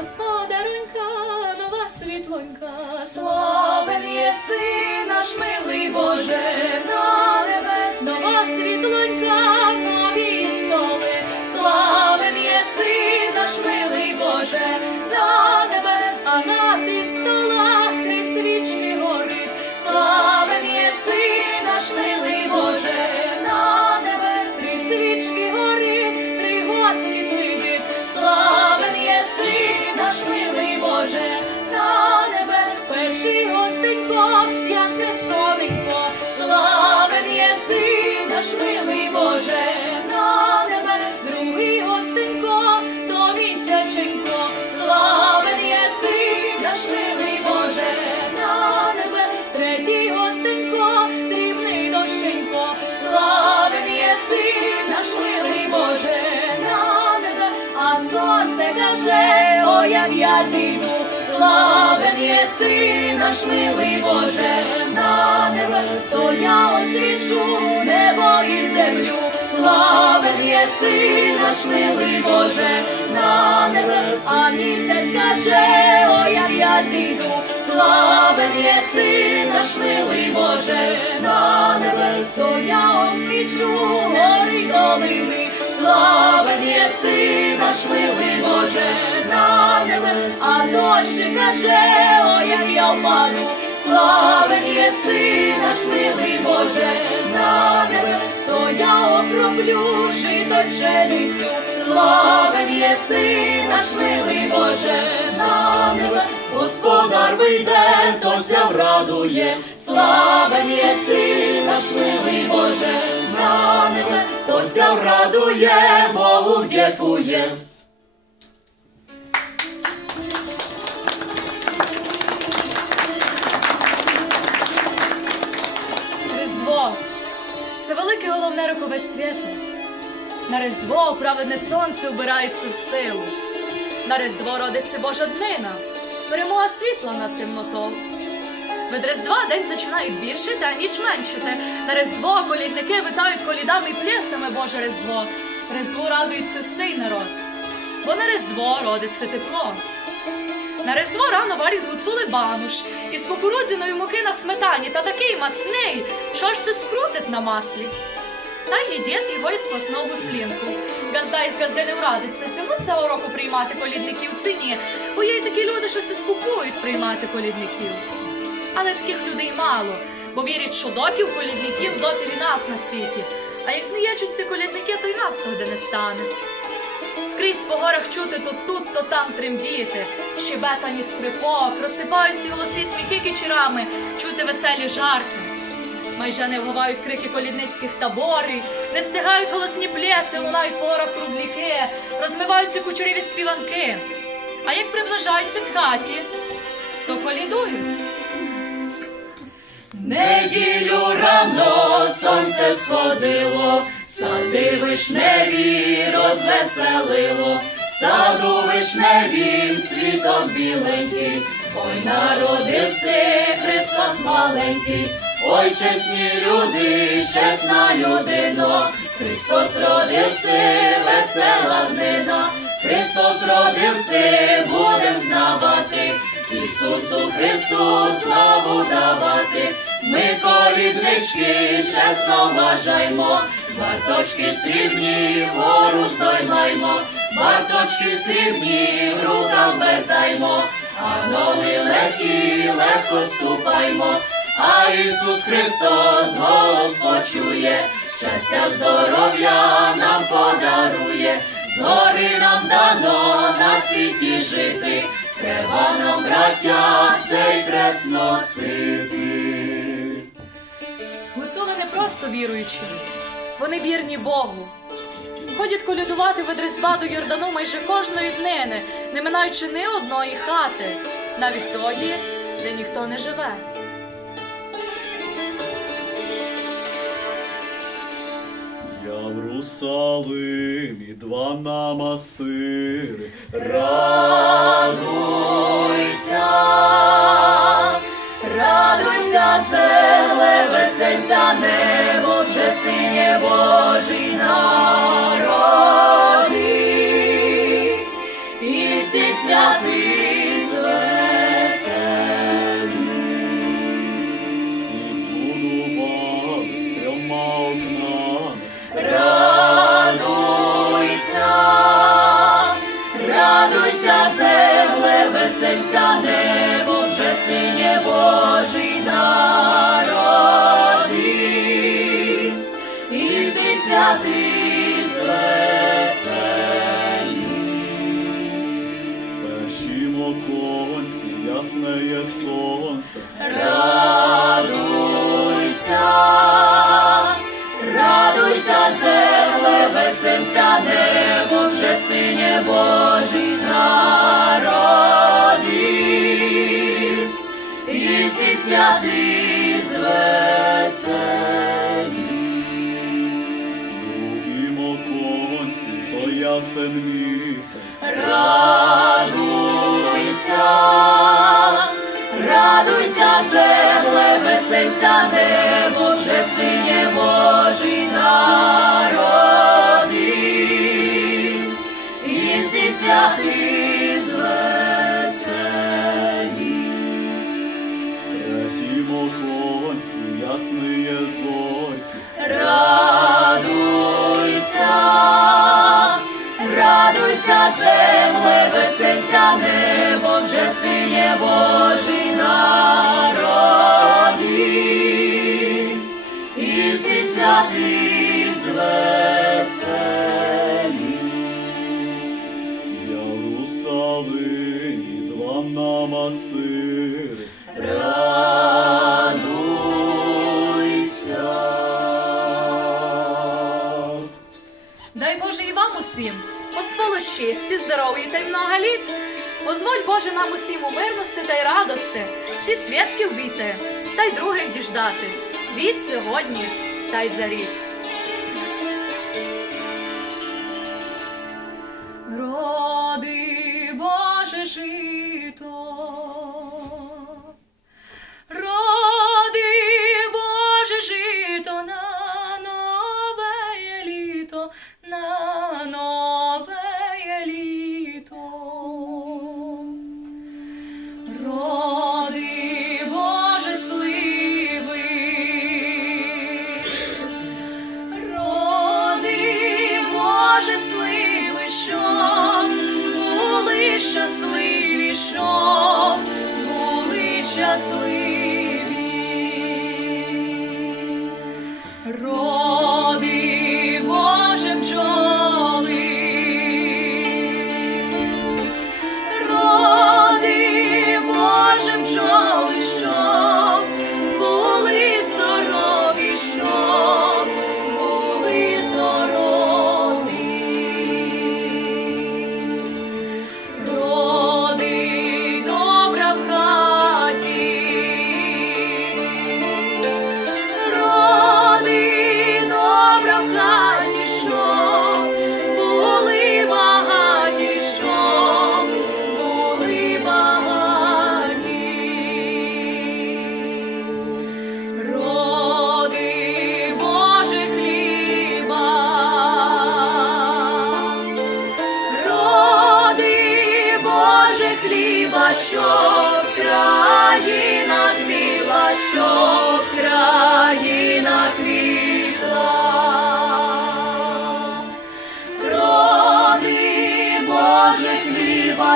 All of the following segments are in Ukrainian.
господаронька, нова світлонька, Славен єси наш милий Боже, Єси наш милий Боже, на небес. То я освічу небо і землю. Славен єси наш милий Боже, на небес. А місяць каже, о, як я зійду. Славен єси наш милий Боже, на небес. То я освічу гори долини. Славен єси наш милий Боже, на небес. А дощі каже, о, як я впаду. Славен єси наш милий Боже, на небес. То я окроплю жито пшеницю. Славен єси наш милий Боже, на небес. Господар вийде, то ся врадує. Славен єси наш милий Боже. То ся врадує, Богу вдякує. Різдво це велике головне рокове свято. На Різдво праведне сонце убирається в силу. На Різдво родиться Божа днина, перемога світла над темнотою. Від Різдва день починають більшити, а ніч меншити. На Різдво колідники витають колідами і плесами Боже Різдво. Різдву радується всей народ, бо на Різдво родиться тепло. На Різдво рано варять гуцули бануш із кукурудзяної муки на сметані та такий масний, що аж се скрутить на маслі. Та й дід його із поснову слінку. Газда із газди не врадиться. Цьому цього року приймати колідників ціні, бо є й такі люди, що се скупують приймати колідників. Але таких людей мало, бо вірять, що доки в колідників, доти і нас на світі. А як зніячуться колідники, то й нас тогди не стане. Скрізь по горах чути то тут, то там трембіти, щебетані скрипок, розсипаються голосні сміхи кичерами, чути веселі жарти. Майже не вгавають крики колідницьких таборів, не стигають голосні плеси, лунають по горах розмиваються кучеріві співанки. А як приближаються в хаті, то колідують. Неділю рано сонце сходило, сади вишневі розвеселило, саду вишневім цвіток біленький, ой народився Христос маленький, ой чесні люди, чесна людино, Христос родився, весела днина, Христос родився, будем знавати. Ісусу Христу славу давати, ми коліднички чесно вважаймо, барточки срібні вгору здоймаймо, барточки срібні в руках вертаймо, а ноги легкі легко ступаймо, а Ісус Христос голос почує, щастя, здоров'я нам подарує, згори нам дано на світі жити. Треба нам, браття, цей хрест носити. Віруючі, вони вірні Богу. Ходять колядувати від Різдва до Йордану майже кожної днини, не минаючи ні одної хати, навіть тої, де ніхто не живе. Я в Русалимі два намастири. Радуйся, земле, веселься, небо, вже синє Божий народись, небо, Божий народився, і всі святий звеселі. другім оконці то ясен місяць, Радуйся, радуйся, земле, веселься, небо, вже сиє Божий народився, всі звеселі. зорьки, Радуйся, радуйся, земле, веселься, небо, вже Божий народився, і всі святи Два намастири, Радуйся. Дай Боже і вам усім, Господу щасті, здоров'я та й много літ. Позволь Боже нам усім у мирності та й радости, ці святки вбійти, та й других діждати, від сьогодні та й за рік.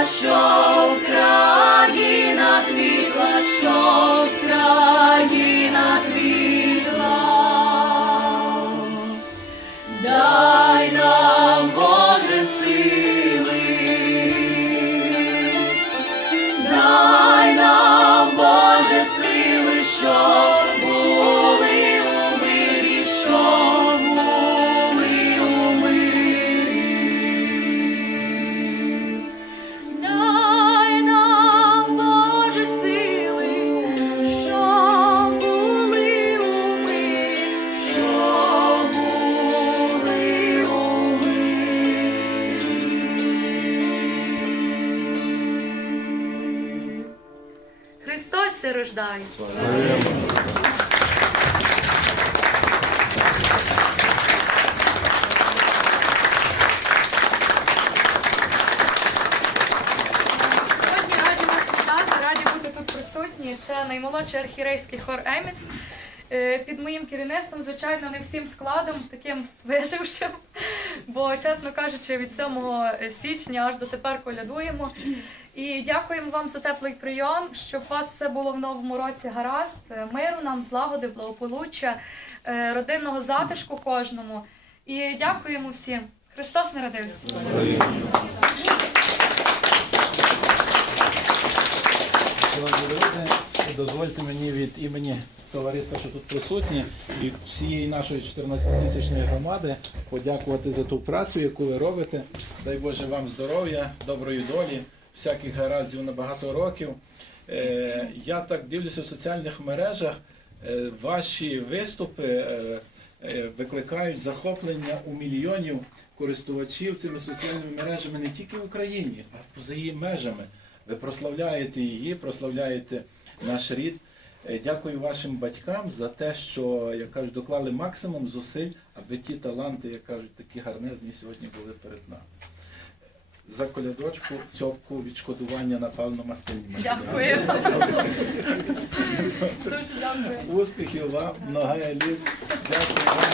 Хліба, Україна країна рождає. Сьогодні раді вас вітати, раді бути тут присутні. Це наймолодший архірейський хор Еміс. Е, Під моїм керівництвом, звичайно, не всім складом, таким вижившим. Бо, чесно кажучи, від 7 січня аж до тепер колядуємо. І дякуємо вам за теплий прийом, щоб у вас все було в новому році гаразд, е, миру нам, злагоди, благополуччя, е, родинного затишку кожному. І дякуємо всім. Христос народився. Дозвольте мені від імені товариства, що тут присутні, і всієї нашої 14-тисячної громади подякувати за ту працю, яку ви робите. Дай Боже вам здоров'я, доброї долі, всяких гараздів на багато років. Е, Я так дивлюся в соціальних мережах, е, ваші виступи е, викликають захоплення у мільйонів користувачів цими соціальними мережами не тільки в Україні, а й поза її межами. Ви прославляєте її, прославляєте наш рід. Дякую вашим батькам за те, що, як кажуть, доклали максимум зусиль, аби ті таланти, як кажуть, такі гарнезні сьогодні були перед нами. За колядочку, цьопку, відшкодування на паливно-мастильні Дякую. Дуже дякую. Успіхів вам, много літ. Дякую вам.